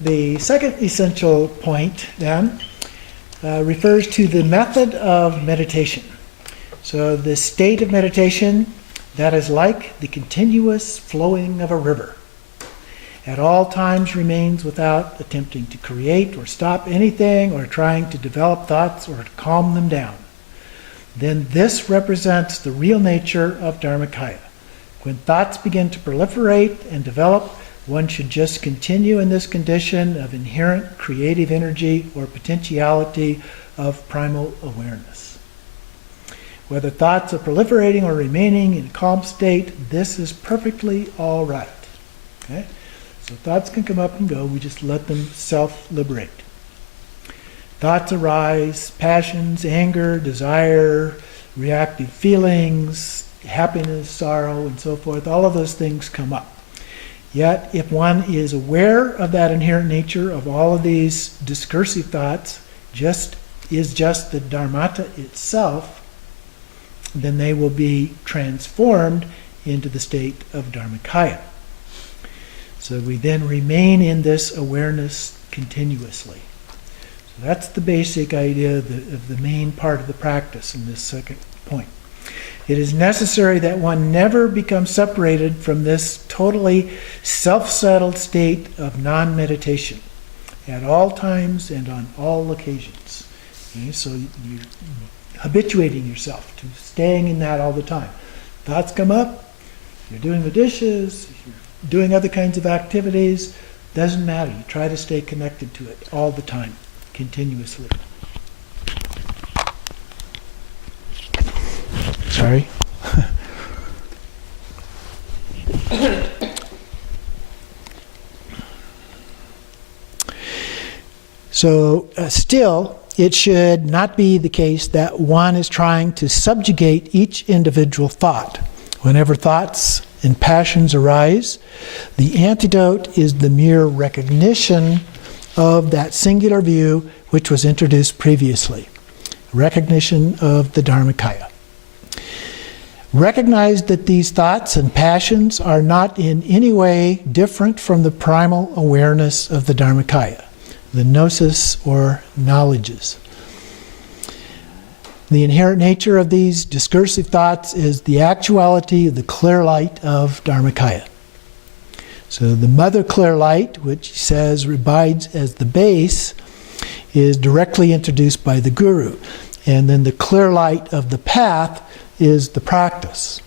The second essential point then refers to the method of meditation. So the state of meditation that is like the continuous flowing of a river. At all times remains without attempting to create or stop anything or trying to develop thoughts or to calm them down. Then this represents the real nature of Dharmakaya. When thoughts begin to proliferate and develop, one should just continue in this condition of inherent creative energy or potentiality of primal awareness. Whether thoughts are proliferating or remaining in a calm state, this is perfectly all right. Okay? So thoughts can come up and go, we just let them self-liberate. Thoughts arise, passions, anger, desire, reactive feelings, happiness, sorrow, and so forth, all of those things come up. Yet, if one is aware of that inherent nature of all of these discursive thoughts, just the dharmata itself, then they will be transformed into the state of Dharmakaya. So we then remain in this awareness continuously. So that's the basic idea of the main part of the practice in this second point. It is necessary that one never becomes separated from this totally self-settled state of non-meditation at all times and on all occasions. Okay? So you're habituating yourself to staying in that all the time. Thoughts come up, you're doing the dishes, you're doing other kinds of activities, doesn't matter. You try to stay connected to it all the time, continuously. Sorry. So still, it should not be the case that one is trying to subjugate each individual thought. Whenever thoughts and passions arise, the antidote is the mere recognition of that singular view which was introduced previously. Recognition of the Dharmakaya. Recognize that these thoughts and passions are not in any way different from the primal awareness of the Dharmakaya, the gnosis or knowledges. The inherent nature of these discursive thoughts is the actuality of the clear light of Dharmakaya. So the mother clear light, which he says abides as the base, is directly introduced by the guru. And then the clear light of the path is the practice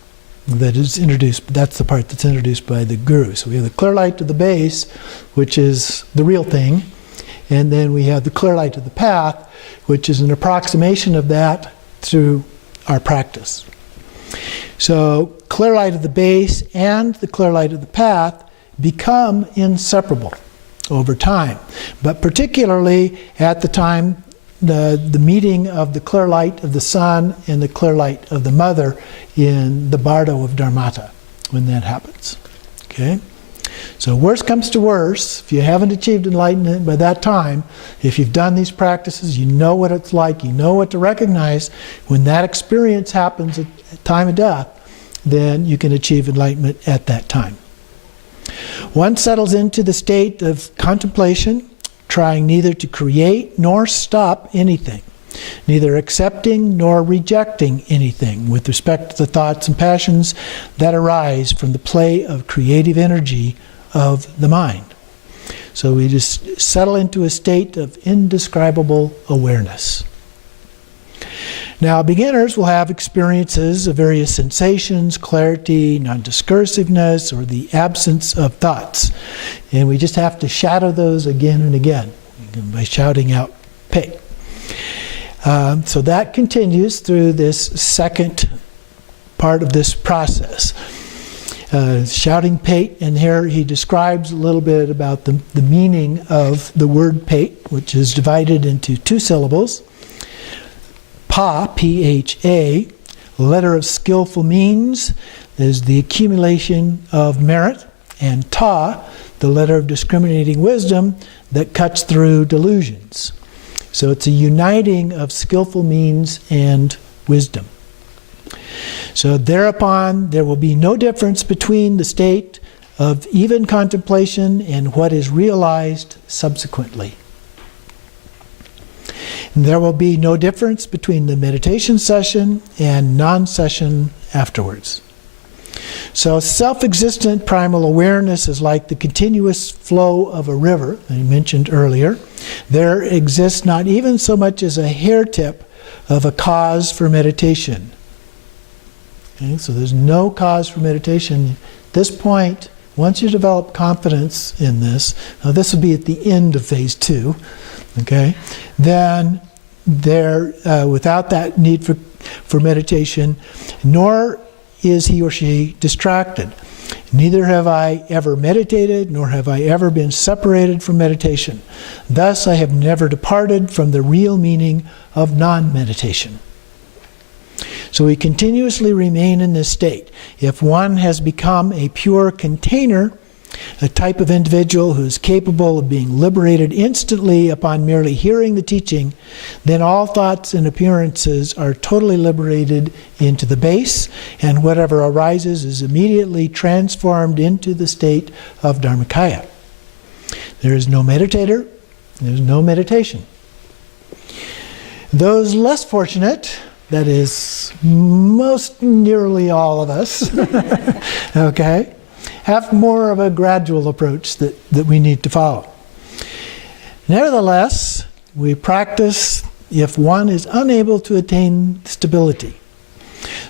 that is introduced. That's the part that's introduced by the guru. So we have the clear light of the base, which is the real thing. And then we have the clear light of the path, which is an approximation of that through our practice. So clear light of the base and the clear light of the path become inseparable over time. But particularly at the time the meeting of the clear light of the son and the clear light of the mother in the bardo of Dharmata, when that happens. Okay? So worst comes to worst, if you haven't achieved enlightenment by that time, if you've done these practices, you know what it's like, you know what to recognize. When that experience happens at time of death, then you can achieve enlightenment at that time. One settles into the state of contemplation, trying neither to create nor stop anything, neither accepting nor rejecting anything with respect to the thoughts and passions that arise from the play of creative energy of the mind. So we just settle into a state of indescribable awareness. Now, beginners will have experiences of various sensations, clarity, non-discursiveness, or the absence of thoughts. And we just have to shadow those again and again by shouting out Pei. So that continues through this second part of this process. Shouting Pei, and here he describes a little bit about the meaning of the word Pei, which is divided into two syllables. Pa, P-H-A, letter of skillful means, is the accumulation of merit, and Ta, the letter of discriminating wisdom that cuts through delusions. So it's a uniting of skillful means and wisdom. So thereupon, there will be no difference between the state of even contemplation and what is realized subsequently. And there will be no difference between the meditation session and non-session afterwards. So self-existent primal awareness is like the continuous flow of a river that I mentioned earlier. There exists not even so much as a hair tip of a cause for meditation. Okay, so there's no cause for meditation. At this point, once you develop confidence in this, now this will be at the end of phase 2, okay, then there, without that need for meditation, nor is he or she distracted. Neither have I ever meditated, nor have I ever been separated from meditation. Thus I have never departed from the real meaning of non-meditation. So we continuously remain in this state. If one has become a pure container, a type of individual who is capable of being liberated instantly upon merely hearing the teaching, then all thoughts and appearances are totally liberated into the base, and whatever arises is immediately transformed into the state of Dharmakaya. There is no meditator, there is no meditation. Those less fortunate, that is, most nearly all of us, okay, have more of a gradual approach that we need to follow. Nevertheless, we practice if one is unable to attain stability.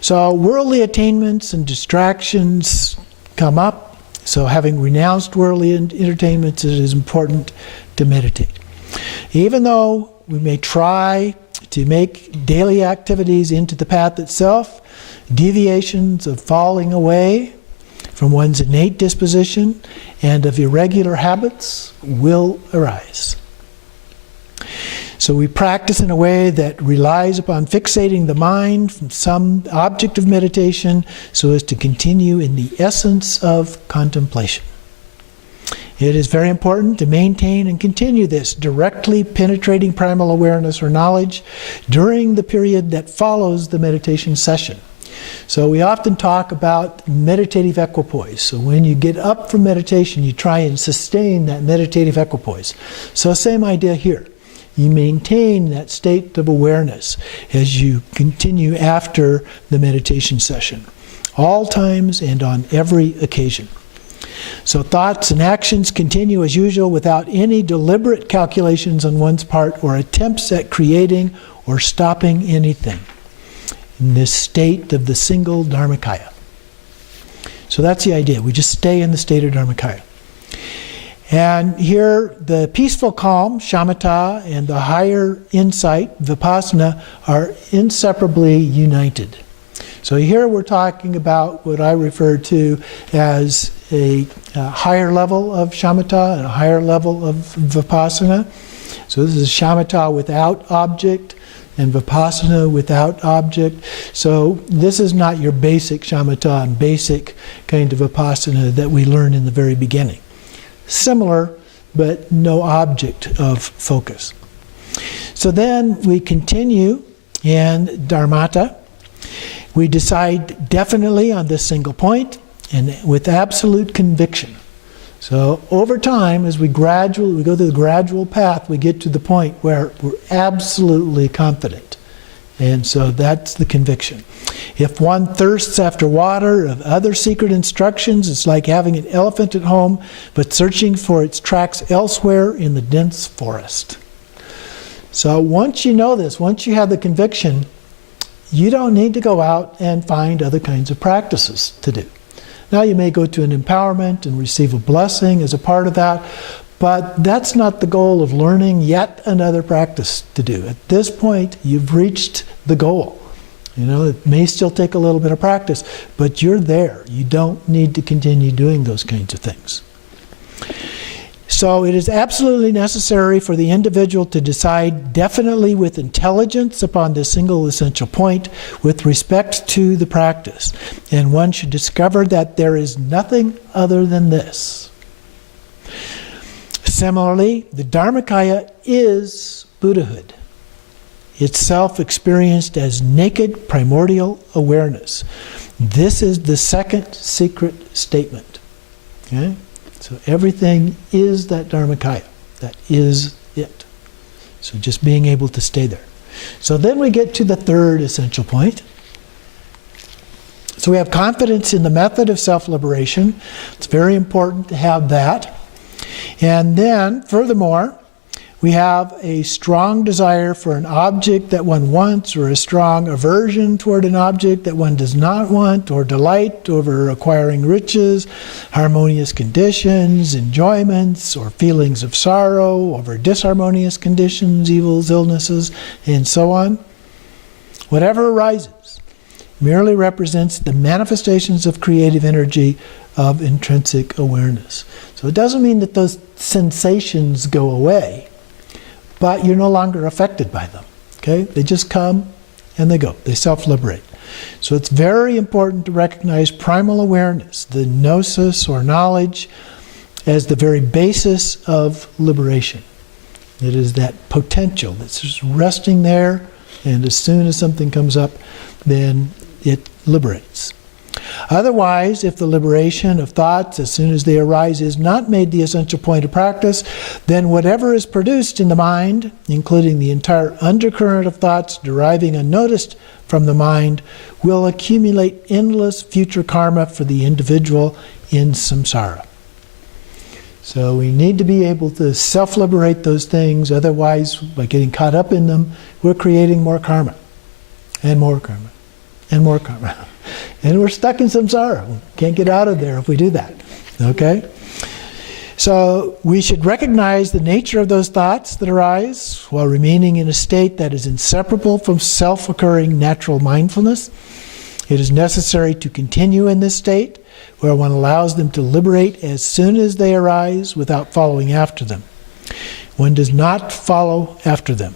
So worldly attainments and distractions come up. So having renounced worldly entertainments, it is important to meditate. Even though we may try to make daily activities into the path itself, deviations of falling away from one's innate disposition and of irregular habits will arise. So we practice in a way that relies upon fixating the mind from some object of meditation so as to continue in the essence of contemplation. It is very important to maintain and continue this directly penetrating primal awareness or knowledge during the period that follows the meditation session. So we often talk about meditative equipoise. So when you get up from meditation, you try and sustain that meditative equipoise. So same idea here. You maintain that state of awareness as you continue after the meditation session, all times and on every occasion. So thoughts and actions continue as usual without any deliberate calculations on one's part or attempts at creating or stopping anything in this state of the single Dharmakaya. So that's the idea. We just stay in the state of Dharmakaya. And here, the peaceful calm, shamatha, and the higher insight, vipassana, are inseparably united. So here we're talking about what I refer to as a higher level of shamatha and a higher level of vipassana. So this is shamatha without object and vipassana without object. So this is not your basic shamatha and basic kind of vipassana that we learn in the very beginning. Similar, but no object of focus. So then we continue in dharmata. We decide definitely on this single point and with absolute conviction. So over time, as we go through the gradual path, we get to the point where we're absolutely confident. And so that's the conviction. If one thirsts after water of other secret instructions, it's like having an elephant at home, but searching for its tracks elsewhere in the dense forest. So once you know this, once you have the conviction, you don't need to go out and find other kinds of practices to do. Now you may go to an empowerment and receive a blessing as a part of that, but that's not the goal of learning yet another practice to do. At this point, you've reached the goal. You know, it may still take a little bit of practice, but you're there. You don't need to continue doing those kinds of things. So it is absolutely necessary for the individual to decide definitely with intelligence upon this single essential point with respect to the practice. And one should discover that there is nothing other than this. Similarly, the Dharmakaya is Buddhahood, itself experienced as naked primordial awareness. This is the second secret statement. Okay? So everything is that Dharmakaya. That is it. So just being able to stay there. So then we get to the third essential point. So we have confidence in the method of self-liberation. It's very important to have that. And then, furthermore, we have a strong desire for an object that one wants, or a strong aversion toward an object that one does not want, or delight over acquiring riches, harmonious conditions, enjoyments, or feelings of sorrow over disharmonious conditions, evils, illnesses, and so on. Whatever arises merely represents the manifestations of creative energy of intrinsic awareness. So it doesn't mean that those sensations go away, but you're no longer affected by them. Okay? They just come and they go. They self-liberate. So it's very important to recognize primal awareness, the gnosis or knowledge, as the very basis of liberation. It is that potential that's just resting there, and as soon as something comes up, then it liberates. Otherwise, if the liberation of thoughts as soon as they arise is not made the essential point of practice, then whatever is produced in the mind, including the entire undercurrent of thoughts deriving unnoticed from the mind, will accumulate endless future karma for the individual in samsara. So we need to be able to self-liberate those things, otherwise, by getting caught up in them, we're creating more karma, and more karma, and more karma. And we're stuck in samsara. We can't get out of there if we do that. Okay? So we should recognize the nature of those thoughts that arise while remaining in a state that is inseparable from self-occurring natural mindfulness. It is necessary to continue in this state where one allows them to liberate as soon as they arise without following after them. One does not follow after them.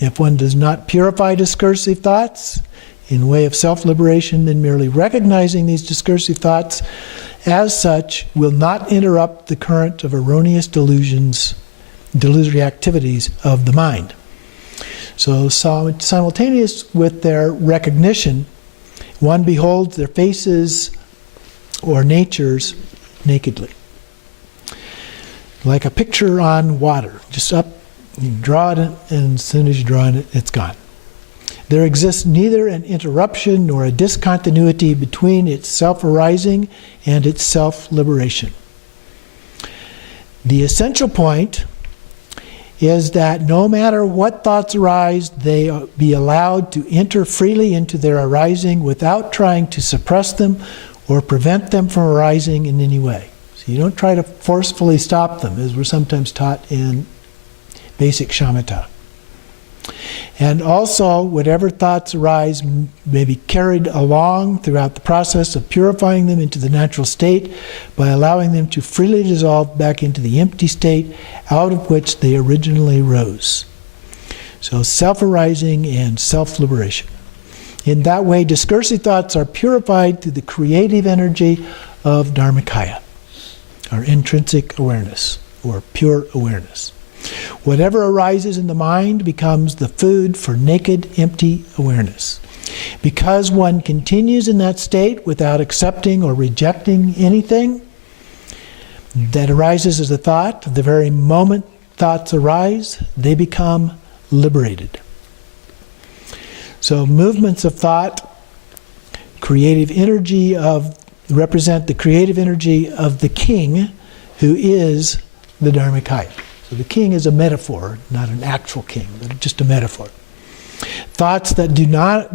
If one does not purify discursive thoughts in way of self-liberation, then merely recognizing these discursive thoughts as such will not interrupt the current of erroneous delusory activities of the mind. So simultaneous with their recognition, one beholds their faces or natures nakedly. Like a picture on water, just up, you draw it, and as soon as you draw it, it's gone. There exists neither an interruption nor a discontinuity between its self-arising and its self-liberation. The essential point is that no matter what thoughts arise, they be allowed to enter freely into their arising without trying to suppress them or prevent them from arising in any way. So you don't try to forcefully stop them, as we're sometimes taught in basic shamatha. And also, whatever thoughts arise may be carried along throughout the process of purifying them into the natural state by allowing them to freely dissolve back into the empty state out of which they originally rose. So self-arising and self-liberation. In that way, discursive thoughts are purified through the creative energy of Dharmakaya, our intrinsic awareness, or pure awareness. Whatever arises in the mind becomes the food for naked, empty awareness. Because one continues in that state without accepting or rejecting anything that arises as a thought, the very moment thoughts arise, they become liberated. So movements of thought, creative energy represent the creative energy of the king, who is the Dharmakaya. So the king is a metaphor, not an actual king, but just a metaphor. Thoughts that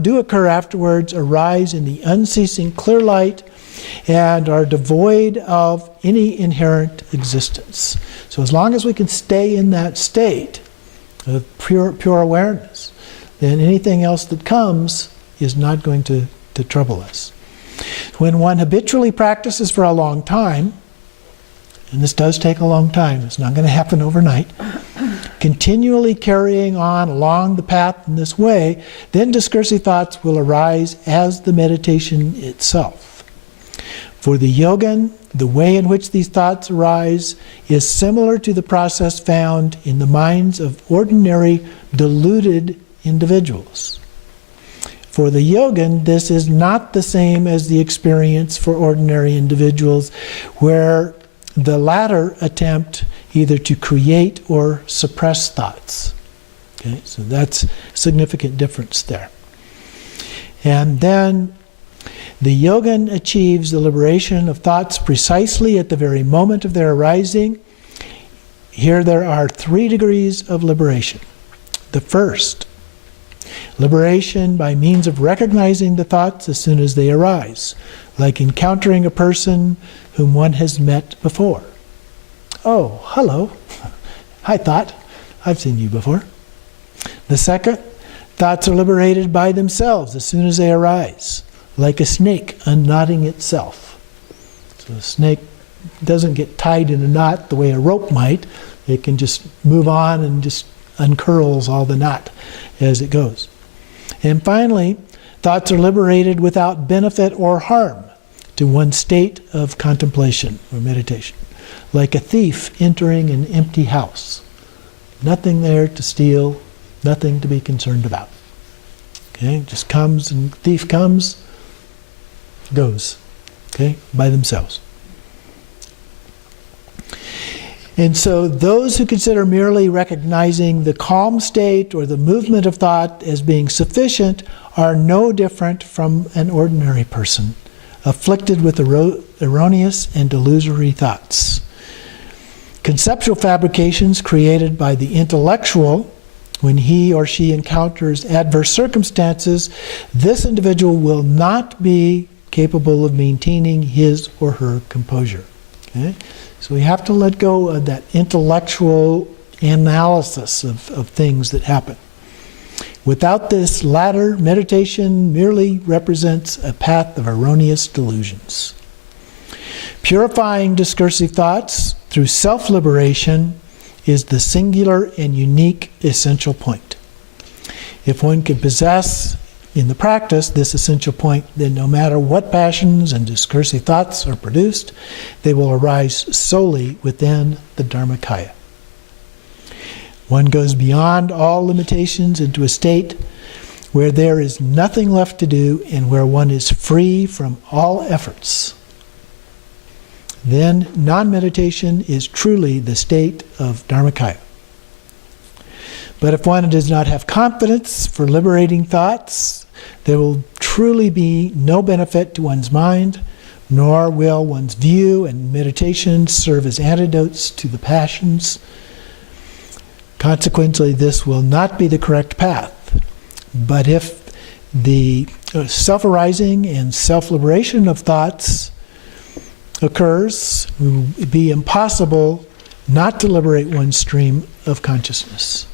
do occur afterwards arise in the unceasing clear light and are devoid of any inherent existence. So as long as we can stay in that state of pure awareness, then anything else that comes is not going to trouble us. When one habitually practices for a long time, and this does take a long time, it's not going to happen overnight, continually carrying on along the path in this way, then discursive thoughts will arise as the meditation itself. For the yogin, the way in which these thoughts arise is similar to the process found in the minds of ordinary deluded individuals. For the yogin, this is not the same as the experience for ordinary individuals, where The latter attempt either to create or suppress thoughts. Okay, so that's a significant difference there. And then the yogin achieves the liberation of thoughts precisely at the very moment of their arising. Here there are 3 degrees of liberation. The first, liberation by means of recognizing the thoughts as soon as they arise, like encountering a person whom one has met before. Oh, hello. Hi, thought. I've seen you before. The second, thoughts are liberated by themselves as soon as they arise, like a snake unknotting itself. So a snake doesn't get tied in a knot the way a rope might. It can just move on and just uncurls all the knot as it goes. And finally, thoughts are liberated without benefit or harm to one's state of contemplation or meditation, like a thief entering an empty house. Nothing there to steal, nothing to be concerned about. Okay, just comes, and thief comes, goes, okay, by themselves. And so those who consider merely recognizing the calm state or the movement of thought as being sufficient are no different from an ordinary person, afflicted with erroneous and delusory thoughts. Conceptual fabrications created by the intellectual, when he or she encounters adverse circumstances, this individual will not be capable of maintaining his or her composure. Okay? So we have to let go of that intellectual analysis of things that happen. Without this latter, meditation merely represents a path of erroneous delusions. Purifying discursive thoughts through self-liberation is the singular and unique essential point. If one can possess in the practice this essential point, then no matter what passions and discursive thoughts are produced, they will arise solely within the Dharmakaya. One goes beyond all limitations into a state where there is nothing left to do and where one is free from all efforts. Then non-meditation is truly the state of Dharmakaya. But if one does not have confidence for liberating thoughts, there will truly be no benefit to one's mind, nor will one's view and meditation serve as antidotes to the passions. Consequently, this will not be the correct path. But if the self-arising and self-liberation of thoughts occurs, it will be impossible not to liberate one's stream of consciousness.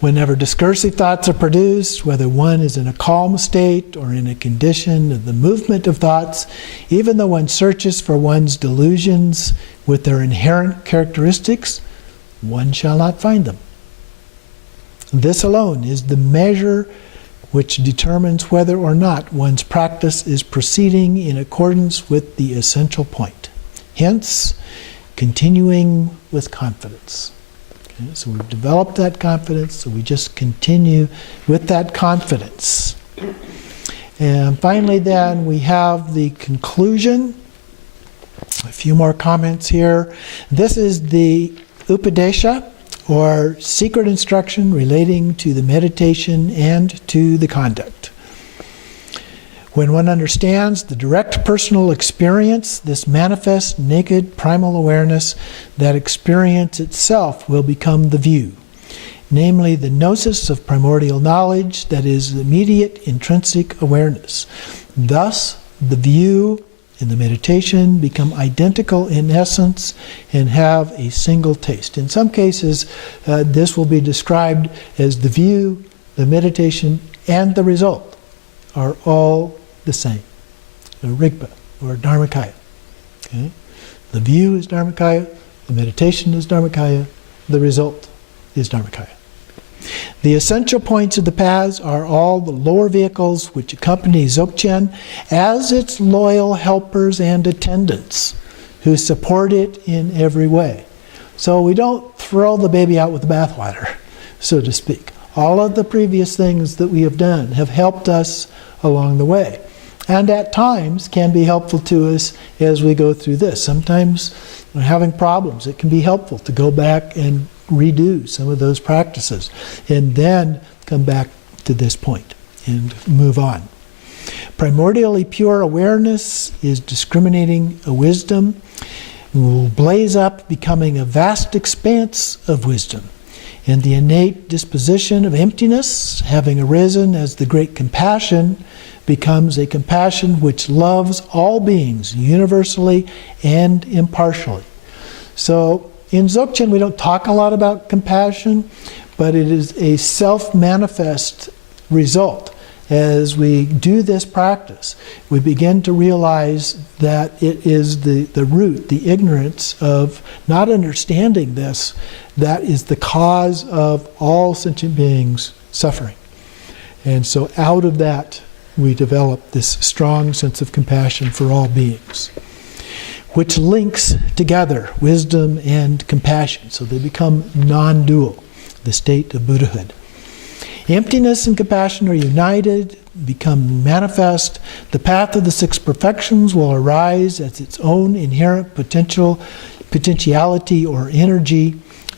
Whenever discursive thoughts are produced, whether one is in a calm state or in a condition of the movement of thoughts, even though one searches for one's delusions with their inherent characteristics, one shall not find them. This alone is the measure which determines whether or not one's practice is proceeding in accordance with the essential point. Hence, continuing with confidence. Okay, so we've developed that confidence, so we just continue with that confidence. And finally then, we have the conclusion. A few more comments here. This is the Upadesha, or secret instruction relating to the meditation and to the conduct. When one understands the direct personal experience, this manifest, naked, primal awareness, that experience itself will become the view, namely the gnosis of primordial knowledge that is immediate intrinsic awareness. Thus, the view and the meditation become identical in essence and have a single taste. In some cases, this will be described as the view, the meditation, and the result are all the same. The Rigpa, or Dharmakaya. Okay? The view is Dharmakaya, the meditation is Dharmakaya, the result is Dharmakaya. The essential points of the paths are all the lower vehicles which accompany Dzogchen as its loyal helpers and attendants who support it in every way. So we don't throw the baby out with the bathwater, so to speak. All of the previous things that we have done have helped us along the way. and at times can be helpful to us as we go through this. Sometimes when having problems, it can be helpful to go back and redo some of those practices and then come back to this point and move on. Primordially pure awareness is discriminating a wisdom, will blaze up, becoming a vast expanse of wisdom. And the innate disposition of emptiness, having arisen as the great compassion, becomes a compassion which loves all beings universally and impartially. So in Dzogchen we don't talk a lot about compassion, but it is a self-manifest result. As we do this practice, we begin to realize that it is the root, the ignorance of not understanding this, that is the cause of all sentient beings' suffering. And so out of that, we develop this strong sense of compassion for all beings, which links together wisdom and compassion. So they become non-dual, the state of Buddhahood. Emptiness and compassion are united, become manifest. The path of the six perfections will arise as its own inherent potentiality or energy,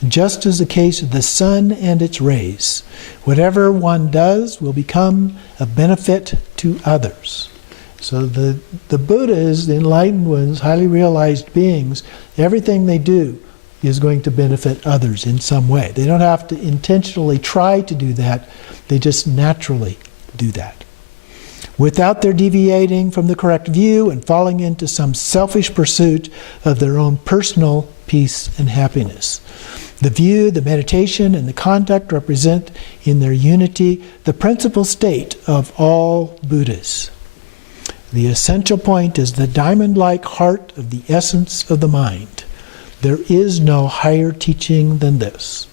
just as the case of the sun and its rays. Whatever one does will become a benefit to others. So the Buddhas, the enlightened ones, highly realized beings, everything they do is going to benefit others in some way. They don't have to intentionally try to do that, they just naturally do that. Without their deviating from the correct view and falling into some selfish pursuit of their own personal peace and happiness. The view, the meditation, and the conduct represent in their unity the principal state of all Buddhas. The essential point is the diamond-like heart of the essence of the mind. There is no higher teaching than this.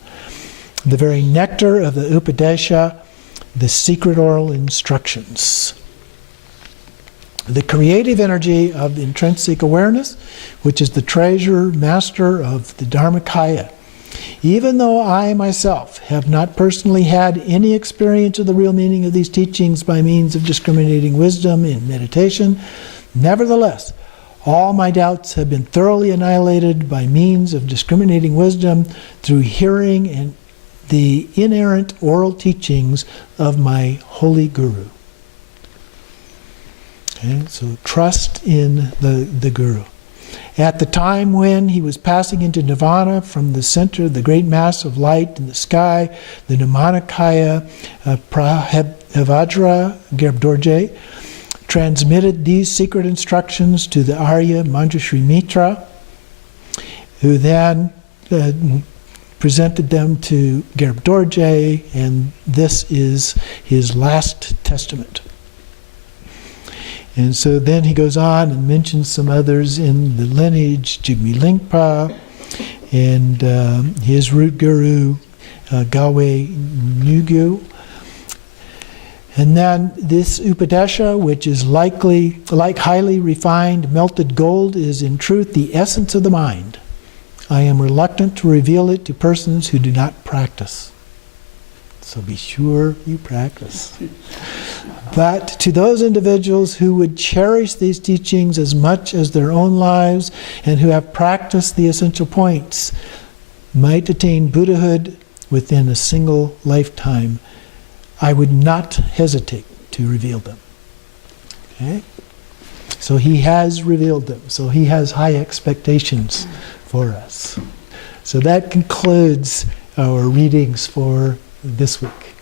The very nectar of the Upadesha, the secret oral instructions. The creative energy of intrinsic awareness, which is the treasure master of the Dharmakaya. Even though I myself have not personally had any experience of the real meaning of these teachings by means of discriminating wisdom in meditation, nevertheless, all my doubts have been thoroughly annihilated by means of discriminating wisdom through hearing and the inerrant oral teachings of my holy Guru. Okay, so trust in the Guru. At the time when he was passing into nirvana from the center, the great mass of light in the sky, the Nirmanakaya Prahabhadra Gerbdorje transmitted these secret instructions to the Arya Manjushri Mitra, who then presented them to Gerbdorje, and this is his last testament. And so then he goes on and mentions some others in the lineage, Jigme Lingpa, and his root guru, Galway Nyugyu. And then this Upadesha, which is like highly refined melted gold, is in truth the essence of the mind. I am reluctant to reveal it to persons who do not practice. So be sure you practice. But to those individuals who would cherish these teachings as much as their own lives and who have practiced the essential points, might attain Buddhahood within a single lifetime, I would not hesitate to reveal them. Okay? So he has revealed them. So he has high expectations for us. So that concludes our readings for this week.